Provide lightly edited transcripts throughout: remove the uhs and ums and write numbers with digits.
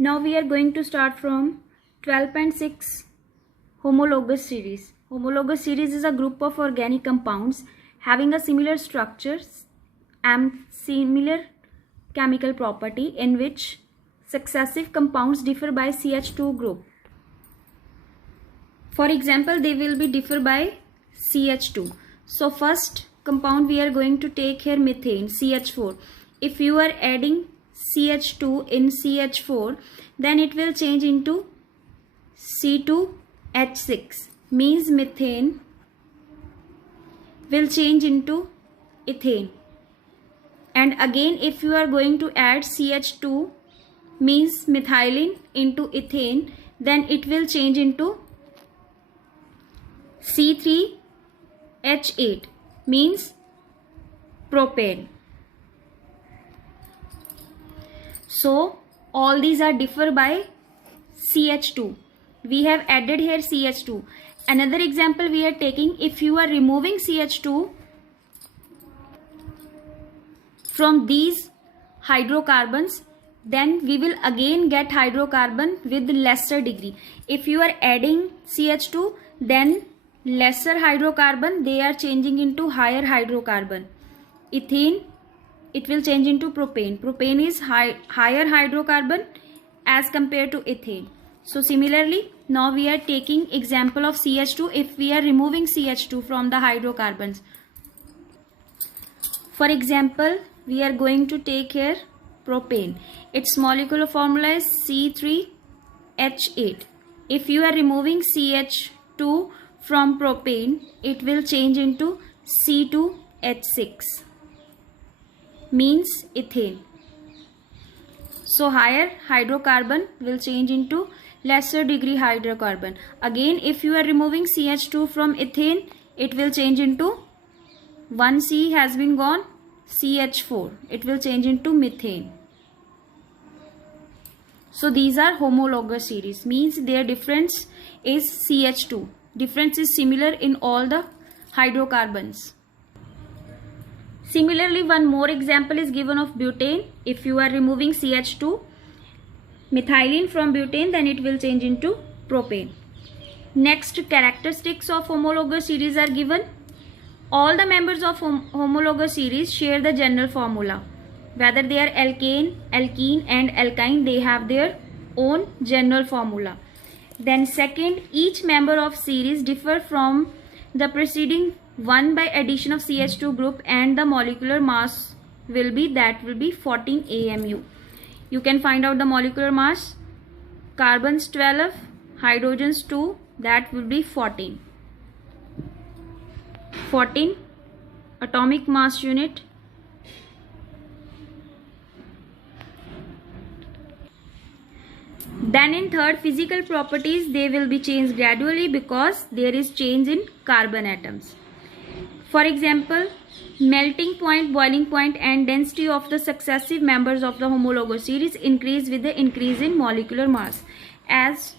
Now we are going to start from 12.6 homologous series. Homologous series is a group of organic compounds having a similar structure and similar chemical property in which successive compounds differ by CH2 group. For example, they will be differ by CH2. So first compound we are going to take here methane, CH4. If you are adding CH2 in CH4, then it will change into C2H6, means methane will change into ethane. And again, if you are going to add CH2, means methylene, into ethane, then it will change into C3H8, means propane. So all these are differ by CH2. We have added here CH2. Another example we are taking, if you are removing CH2 from these hydrocarbons, then we will again get hydrocarbon with lesser degree. If you are adding CH2, then lesser hydrocarbon, they are changing into higher hydrocarbon. Ethene, it will change into propane. Propane is higher hydrocarbon as compared to ethane. So similarly, now we are taking example of CH2 if we are removing CH2 from the hydrocarbons. For example, we are going to take here propane. Its molecular formula is C3H8. If you are removing CH2 from propane, it will change into C2H6, means ethane. So higher hydrocarbon will change into lesser degree hydrocarbon. Again, if you are removing CH2 from ethane, it will change into, one C has been gone, CH4, it will change into methane. So these are homologous series, means their difference is CH2. Difference is similar in all the hydrocarbons. Similarly, one more example is given of butane. If you are removing CH2, methylene from butane, then it will change into propane. Next, characteristics of homologous series are given. All the members of homologous series share the general formula. Whether they are alkane, alkene and alkyne, they have their own general formula. Then second, each member of series differ from the preceding one by addition of CH2 group, and the molecular mass will be 14 AMU. You can find out the molecular mass. Carbons 12, hydrogens 2, that will be 14. 14 atomic mass unit. Then in third, physical properties, they will be changed gradually because there is change in carbon atoms. For example, melting point, boiling point and density of the successive members of the homologous series increase with the increase in molecular mass. As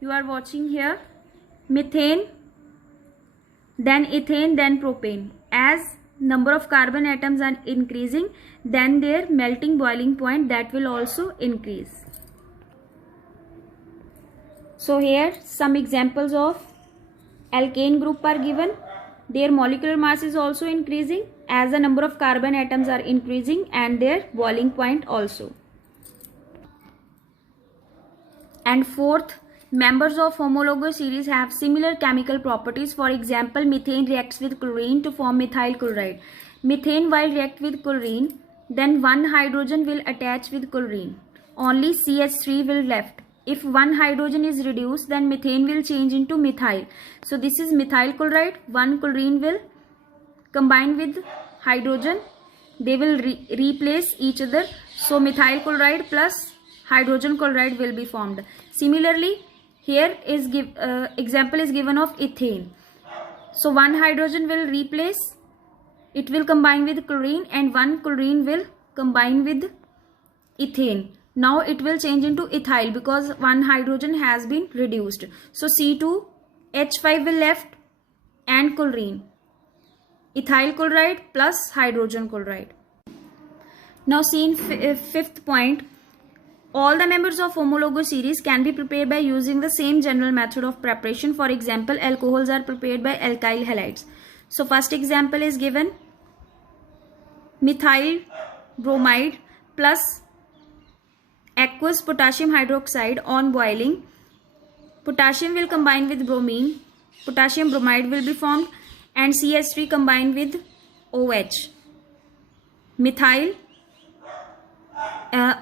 you are watching here, methane, then ethane, then propane. As number of carbon atoms are increasing, then their melting boiling point, that will also increase. So here some examples of alkane group are given. Their molecular mass is also increasing as the number of carbon atoms are increasing, and their boiling point also. And fourth, members of homologous series have similar chemical properties. For example, methane reacts with chlorine to form methyl chloride. Methane while react with chlorine, then one hydrogen will attach with chlorine. Only CH3 will left. If one hydrogen is reduced, then methane will change into methyl. So this is methyl chloride. One chlorine will combine with hydrogen. They will replace each other. So methyl chloride plus hydrogen chloride will be formed. Similarly, here is example is given of ethane. So one hydrogen will replace, it will combine with chlorine, and one chlorine will combine with ethane. Now it will change into ethyl because one hydrogen has been reduced. So C2H5 will left and chlorine. Ethyl chloride plus hydrogen chloride. Now see in fifth point, All the members of homologous series can be prepared by using the same general method of preparation. For example, alcohols are prepared by alkyl halides. So first example is given, methyl bromide plus aqueous potassium hydroxide on boiling. Potassium will combine with bromine, potassium bromide will be formed, and CH3 combined with OH. Methyl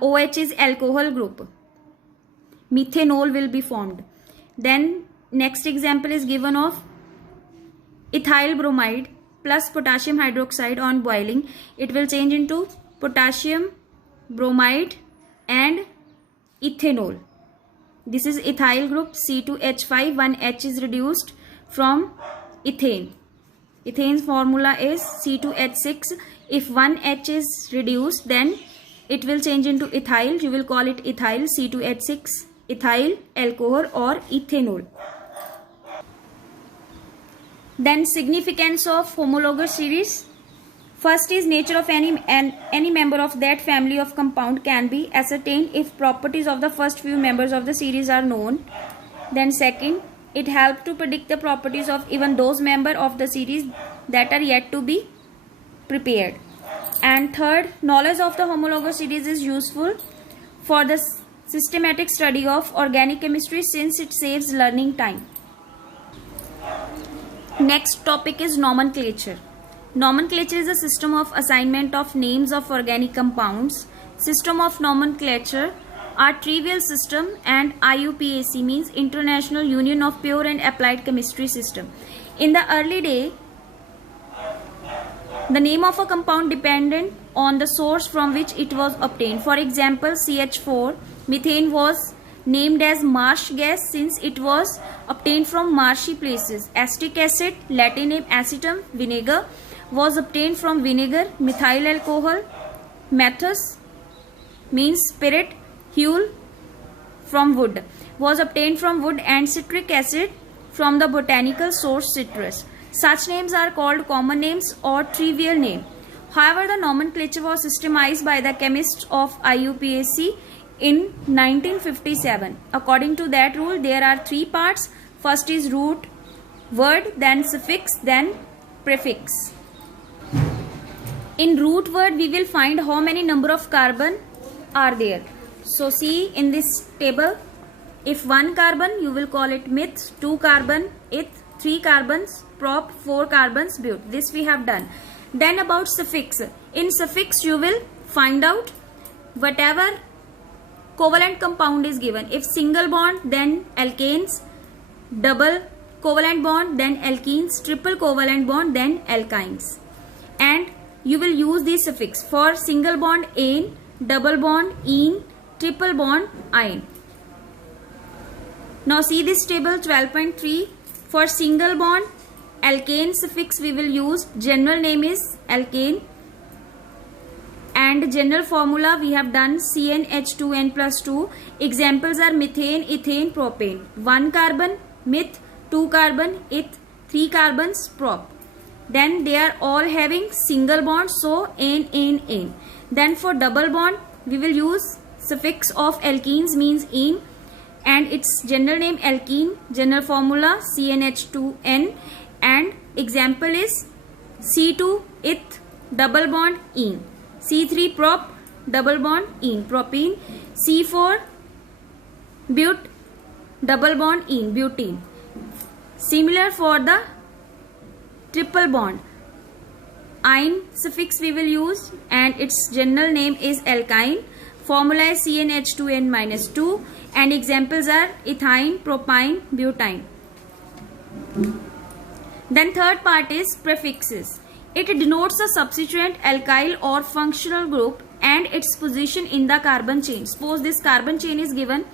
OH is alcohol group. Methanol will be formed. Then next example is given of ethyl bromide plus potassium hydroxide on boiling. It will change into potassium bromide and ethanol. This is ethyl group, C2H5, one H is reduced from ethane. Ethane's formula is C2H6. If one H is reduced, then it will change into ethyl. You will call it ethyl, C2H6, ethyl alcohol or ethanol. Then significance of homologous series. First is nature of any member of that family of compound can be ascertained if properties of the first few members of the series are known. Then second, it helps to predict the properties of even those members of the series that are yet to be prepared. And third, knowledge of the homologous series is useful for the systematic study of organic chemistry since it saves learning time. Next topic is nomenclature. Nomenclature is a system of assignment of names of organic compounds. System of nomenclature are trivial system, and IUPAC means International Union of Pure and Applied Chemistry System. In the early day, the name of a compound depended on the source from which it was obtained. For example, CH4, methane was named as marsh gas since it was obtained from marshy places. Acetic acid, Latin name acetum, vinegar, was obtained from vinegar. Methyl alcohol, methus, means spirit. Huile, from wood, was obtained from wood, and citric acid from the botanical source citrus. Such names are called common names or trivial name. However, the nomenclature was systemized by the chemists of IUPAC in 1957. According to that rule, there are three parts. First is root word, then suffix, then prefix. In root word, we will find how many number of carbon are there. So see in this table, if one carbon, you will call it meth, 2 carbon, eth, 3 carbons, prop, 4 carbons, but. This we have done. Then about suffix. In suffix, you will find out whatever covalent compound is given. If single bond, then alkanes, double covalent bond, then alkenes, triple covalent bond, then alkynes. And you will use the suffix for single bond ane, double bond ene, triple bond ine. Now see this table 12.3. For single bond alkane suffix we will use, general name is alkane, and general formula we have done CnH2n plus 2. Examples are methane, ethane, propane. 1 carbon meth, 2 carbon eth, 3 carbons prop. Then they are all having single bond, so ane. Then for double bond we will use suffix of alkenes, means ene, and its general name alkene, general formula CnH2n, and example is C2 eth, double bond ene, C3 prop, double bond ene, propene, C4 but, double bond ene, butene. Similar for the triple bond, ine suffix we will use, and its general name is alkyne. Formula is CnH2n minus 2, and examples are ethyne, propyne, butane. Then third part is prefixes. It denotes a substituent alkyl or functional group and its position in the carbon chain. Suppose this carbon chain is given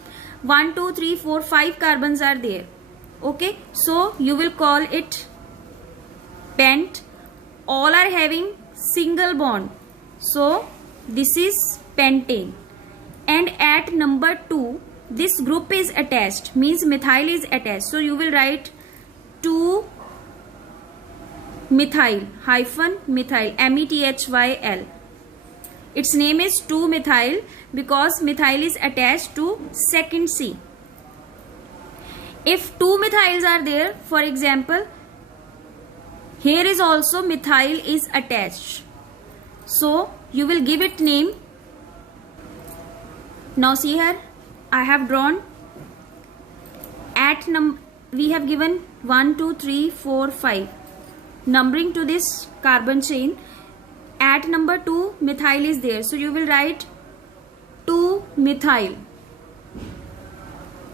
1, 2, 3, 4, 5 carbons are there. Okay, so you will call it pent. All are having single bond, so this is pentane. And at number 2, this group is attached, means methyl is attached, so you will write 2 methyl hyphen methyl, methyl. Its name is 2-methyl because methyl is attached to second C. If 2 methyls are there, for example, here is also methyl is attached. So you will give it name. Now see here, I have drawn at we have given 1, 2, 3, 4, 5 numbering to this carbon chain. At number 2 methyl is there, so you will write 2-methyl.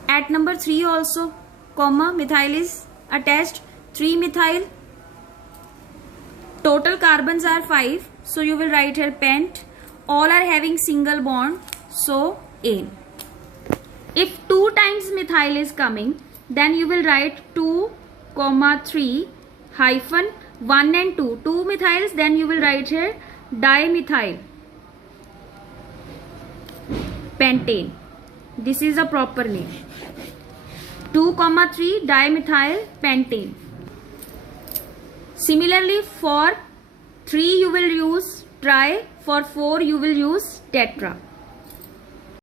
At number 3 also, comma, methyl is attached, 3-methyl. Total carbons are 5, so you will write here pent. All are having single bond, so ane. If 2 times methyl is coming, then you will write 2, 3 hyphen 1 and 2. 2 methyls, then you will write here dimethyl pentane. This is a proper name. 2, 3 dimethyl pentane. Similarly, for 3 you will use tri, for 4 you will use tetra.